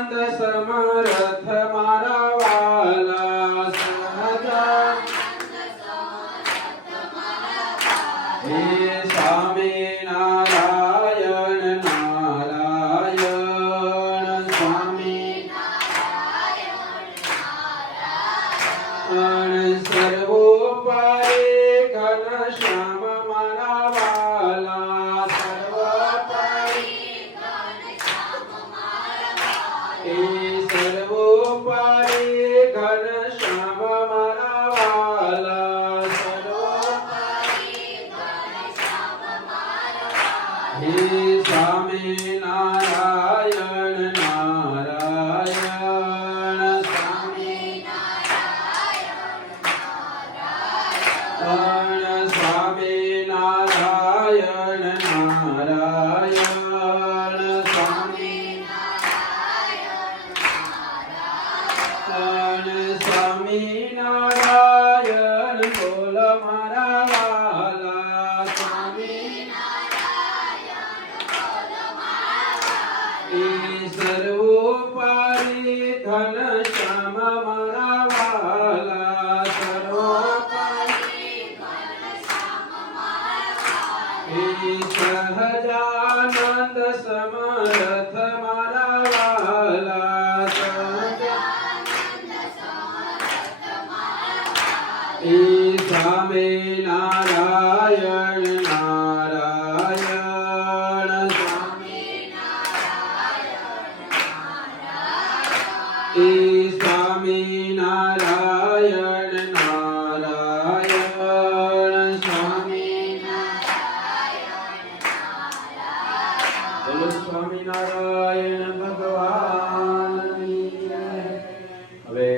સહજાનંદ સમરથ મારા વાલા હે સ્વામિનારાયણ નારાયણ સ્વામિનારાયણ સર્વોપરી ઘનશ્યામ મારા વાલા સર્વોપરી ઘનશ્યામ મારા વાલા હે સ્વામિનારાયણ નારાયણ સ્વામિનારાયણ નારાયણ સ્વામિનારાયણ બોલ મારા વાલા સર્વોપરી ઘનશ્યામ મારા વાલા સહજાનંદ સમરથ મારા વાલા સ્વામિનારાયણ નારાયણ સ્વામિનારાયણ નારાયણ બોલો સ્વામિનારાયણ ભગવાન. હવે